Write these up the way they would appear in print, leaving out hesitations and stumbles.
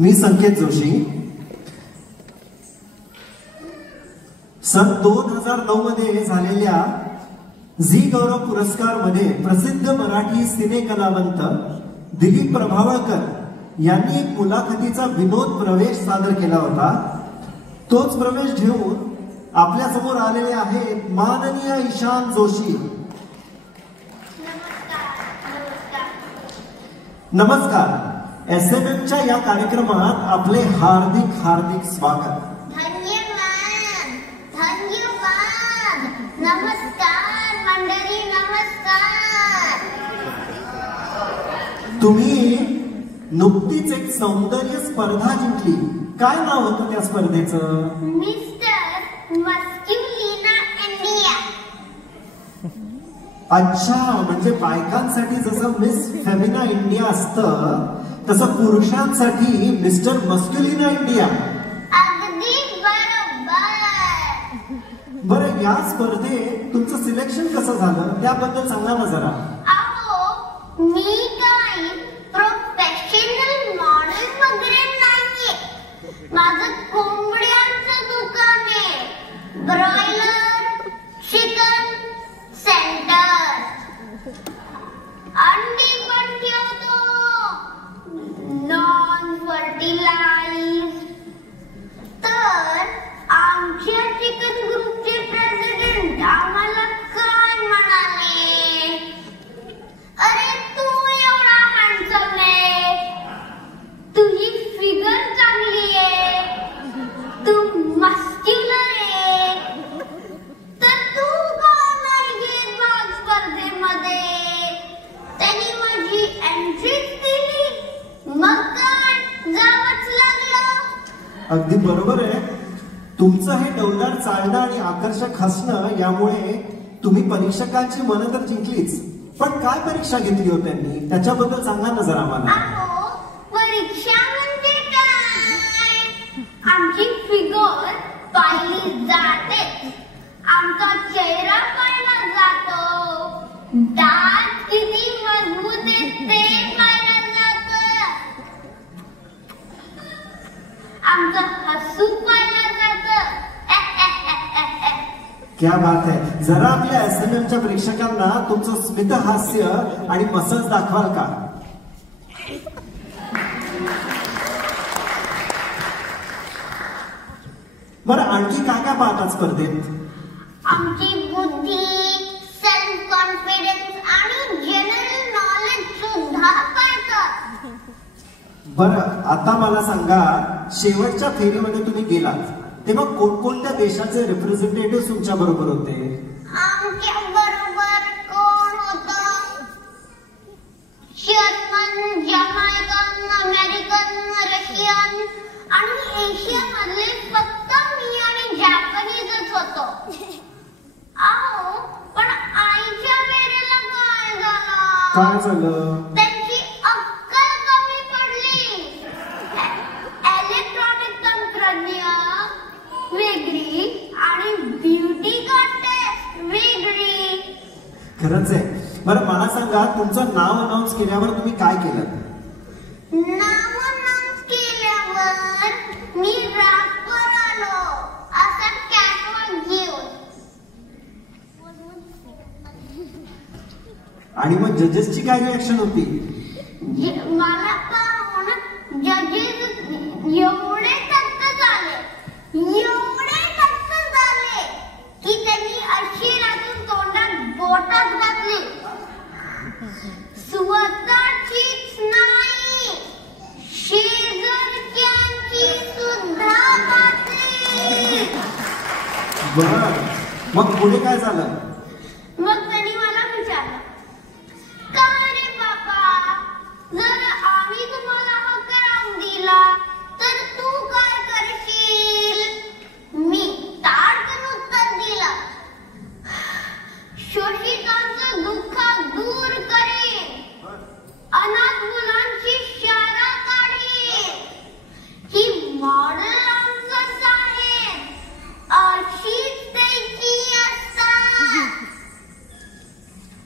मी संकेत जोशी. सन 2009 मध्ये झालेल्या झी गौरव पुरस्कार मध्ये प्रसिद्ध मराठी सिने कलावंत दिलीप प्रभावळकर यांनी एक मुलाखतीचा विनोद प्रवेश सादर केला होता. तोच प्रवेश घेऊन आपल्या समोर आलेले आहेत माननीय ईशान जोशी. नमस्कार. SMM च्या या कार्यक्रमात आपले हार्दिक हार्दिक स्वागत. धन्यवाद धन्यवाद. नमस्कार मंडळी, नमस्कार. तुम्ही नुकतीच एक सौंदर्य स्पर्धा जिंकली. काय नाव होतं त्या स्पर्धेचं? Mister Masculina India. अच्छा, म्हणजे बायकांसाठी जसं मिस फेमिना इंडिया असतं तसं पुरुषांसाठी मिस्टर मस्क्युलिना इंडिया. अगदी बरोबर. बरं, या स्पर्धेत तुमचं सिलेक्शन कसं झालं त्याबद्दल सांगा ना जरा. अहो, मी काही प्रोफेशनल मॉडेल वगैरे नाहीये. माझं कोंबड्यांचं दुकान आहे. Broiler chicken centre. अंडी पण ठेवतो, नॉन फर्टिलाइज. तर आमच्या चिकन ग्रुपचे प्रेसिडेंट आम्हाला काय म्हणाले? अरे तू एवढा हँडसम आहे, तुझी फिगर चांगली आहे, तू मस्क्युलर आहे, तर तू का नाही घेत भाग स्पर्धेमध्ये? त्यांनी माझी एंट्रीच दिली. मग काय, जावंच लागलं. अगदी बरोबर आहे. तुमचं हे डौलदार चालणं आणि आकर्षक हसणं यामुळे तुम्ही परीक्षकांची मनं तर जिंकलीच. पण काय परीक्षा घेतली हो त्यांनी, त्याच्याबद्दल सांगा ना जरा आम्हाला. अहो, परीक्षा म्हणजे काय? आमची फिगर पाहिली जाते, आमचा चेहरा पाहिला जातो, दात किती मजबूत आहे ते पाहिलं जातं, आमचं हसू पाहिलं जातं. क्या बात आहे. जरा आपल्या SMM च्या प्रेक्षकांना तुमचं स्मित हास्य आणि मसाज दाखवाल का? बरं, आणखी काय काय पाहतात स्पर्धेत? आमची बुद्धी, सेल्फ कॉन्फिडन्स आणि जनरल नॉलेज सुद्धा पाहतात. बरं, आता मला सांगा, शेवटच्या फेरीमध्ये तुम्ही गेलात तेव्हा कोणकोणत्या देशाचे रिप्रेझेंटेटिव्ह तुमच्या बरोबर होते? आमच्या बरोबर कोण होतं? जर्मन, जमैकन, अमेरिकन, रशियन आणि एशिया मधले फक्त मी आणि जॅपनीजच होतो. अहो, पण आईच्या वेळेला काय झालं? काय झालं? त्यांची अक्कल कमी पडली. इलेक्ट्रॉनिक तंत्रज्ञान वेगळी आणि ब्युटी कॉन्टेस्ट वेगळी. खरंच आहे. बरं, मला सांगा, तुमचं नाव अनाऊन्स केल्यावर तुम्ही काय केलं? नाव अनाउन्स केल्यावर मी रॅपवर आलो, असा कॅटवॉक घेऊन. आणि मग जजेसची काय रिॲक्शन होती? मला पाहून जजेस एवढे थक्क झाले की त्यांनी अशिरातून तोंडात बोटच घातली. स्वतःचीच नाही, शेजारच्यांची सुद्धा घातली. बरं, मग पुढे काय झालं? मग त्यांनी मला विचारलं, का रे बाबा, जर आम्ही तुम्हाला हक्क राहून दिला तर तू काय करशील? मी ताडकन उत्तर दिलं, शोषितांचं दुःख दूर करेन, अनाथ मुलांची शाळा काढेन. ही मॉडेल आमचंच आहे, अशीच त्याची असतात.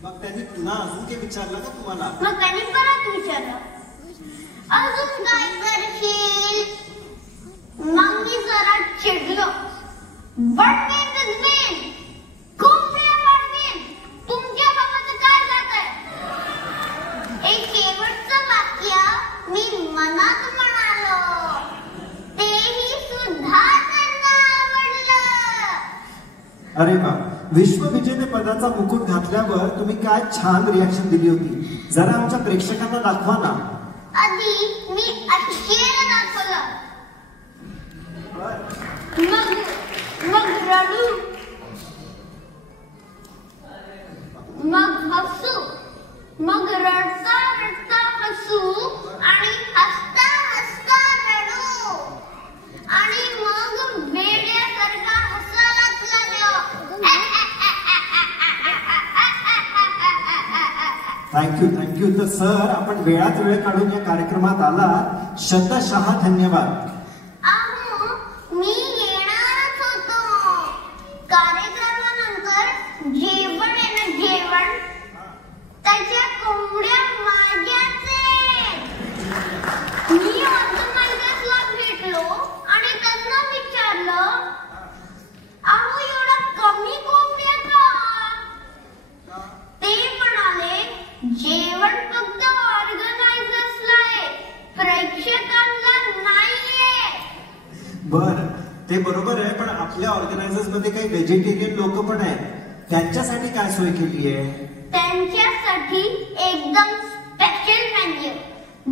मग त्यांनी पुन्हा अजून काही विचारलं का तुम्हाला? मग त्यांनी परत विचारलं, अजून काय करशील? मग मी जरा चिडलो. वाढवेन गजवेन, कोंबड्या वाढवेन. तुमच्या बाबाचं काय जातंय? एक शेवटचं वाक्य मी मनात म्हणालो. तेही सुद्धा त्यांना आवडलं. अरे वा, विश्वविजेते पदाचा मुकुट घातल्यावर तुम्ही काय छान रिॲक्शन दिली होती. जरा आमच्या प्रेक्षकांना दाखवा ना. आधी मी आश्चर्य दाखवलं. मग रडू, मग हसू, मग रडता रडता हसू आणि हसता हसता रडू आणि मग वेड्यासारखा हसायलाच लागलो. थँक्यू. तर सर, आपण वेळात वेळ काढून या कार्यक्रमात आला, शतशः धन्यवाद. मी येणारच होतो. कार्यक्रमानंतर जेवण आहे ना, जेवण, त्याच्या कोंबड्या माझ्याच आहेत. मी ऑर्गनायझर्सला भेटलो आणि त्यांना विचारलं, अहो एवढा कमी कोंबड्या का? ते म्हणाले, जेवण फक्त ऑर्गनायझर्सला आहे, प्रेक्षकांना नाहीये. बर, ते बरोबर आहे, पण आपल्या ऑर्गनायझर्स मध्ये काही व्हेजिटेरियन लोक पण आहेत. त्यांच्यासाठी काय सोय केली आहे? त्यांच्यासाठी एकदम स्पेशल मेन्यू.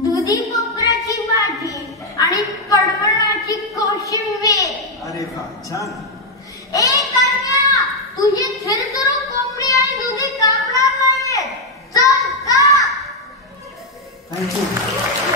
दुधी भोपळ्याची भाजी आणि पडवळाची कोशिंबीर. अरे वा, छान. ए कन्या, तुझी थिरथिरू कोंबडी आणि दुधी कापणार नाहीये. चल का. थँक्यू.